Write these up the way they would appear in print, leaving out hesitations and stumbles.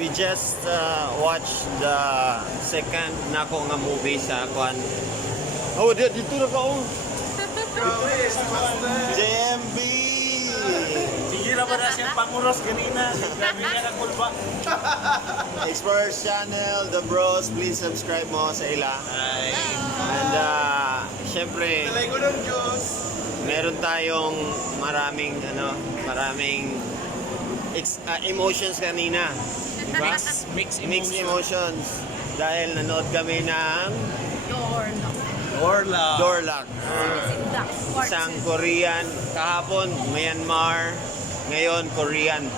we just watched the second nako nga movie sa kwan. Oh, dito na ka oh. JMB. Sige na ba na siyang panguros ganina? Grabe niya na kulpa. Explorers Channel, The Bros, please subscribe mo sa ila. Ay. And syempre, Talay ko ng Diyos. meron tayong maraming emotions kanina. Diba? Mix Mixed emotions. Dahil nanood kami ng Orla. Doorlock. Sindak. Isang Korean, kahapon Myanmar, ngayon Korean.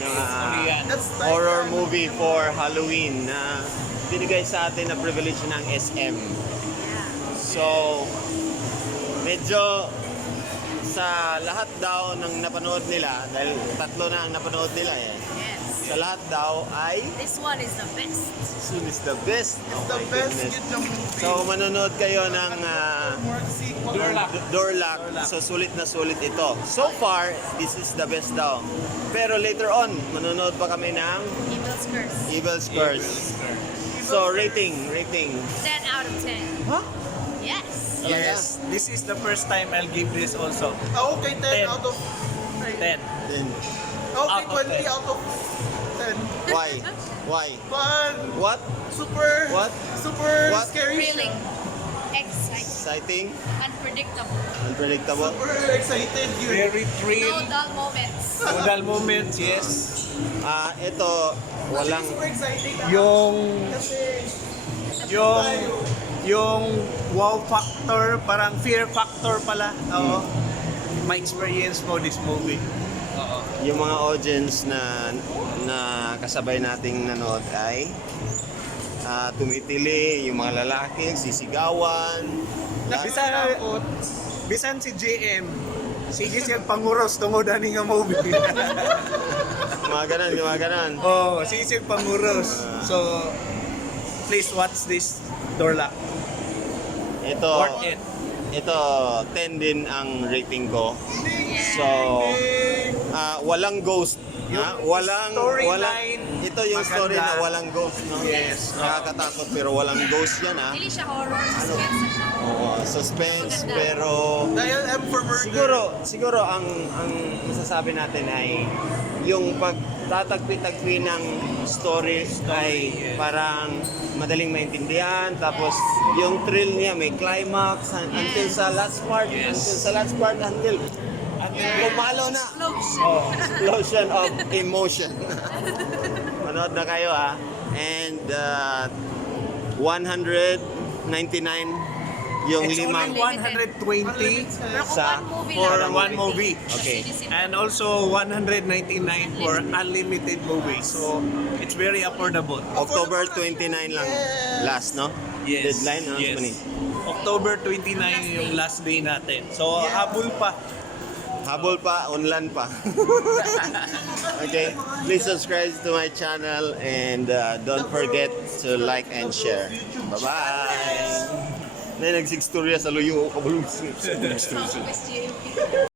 Korean. That's Horror movie for Halloween na binigay sa atin na privilege ng SM. So, medyo sa lahat daw ng napanood nila, dahil tatlo na ang napanood nila Yes. sa lahat daw ay This one is the best. soon is the best. Oh the my best goodness. kid ng movie. So, manonood kayo ng More sequel. Doorlock. So, sulit na sulit ito. So far, this is the best daw. Pero later on, manonood pa kami ng Evil's Curse. Evil's Curse. So, rating. 10 out of 10. Huh? Yes. Yes. This is the first time I'll give this also. Okay, 10 out of 10. Then, Okay, Out of 20 10. out of 10. why? Fun. What? Super. What? Super What? scary. Thrilling. Exciting. Exciting? Unpredictable. Unpredictable? Super excited. You. Very No thrill. dull moments. Modal moments, yes. Ito, walang... Super exciting. Yung Kasi yung wow factor, parang fear factor pala. Oo. My experience mo this movie. Oo. Yung mga audience na kasabay nating nanood ay tumitili, yung mga lalaki, sisigawan. nakakatakot. Bisan si JM, sige siya panguros tungod ani nga movie. Mga ganon. Oh, sige siya panguros. So please watch this Doorlock. Ito, Worth it. ito, 10 din ang rating ko. Yes. So, walang ghost. Walang, ito yung maganda. story na walang ghost, no? Yes. Nakakatakot pero walang ghost yan, ha? Hindi siya horror. Suspense na siya. Oo, suspense, Maganda. pero Dahil M for murder. siguro ang masasabi natin ay yung pagtatagpi-tagpi ng story ay yes. parang madaling maintindihan, tapos yung thrill niya may climax until sa last part, until pumalo na. Explosion. Explosion of emotion. Manood na kayo, ha. And 199 yung It's limang only 120 Pero kung Sa- one movie for lang, one movie. Okay. and also 199 for unlimited movies. So it's very affordable. October 29 lang last, no? Deadline, no? Yes. Mani. October 29 yung last day natin. So habol pa. Habol pa, unlan pa. Okay, please subscribe to my channel and don't forget to like and share. Bye-bye! May nagsigstorya sa luyo, kabulong. Question.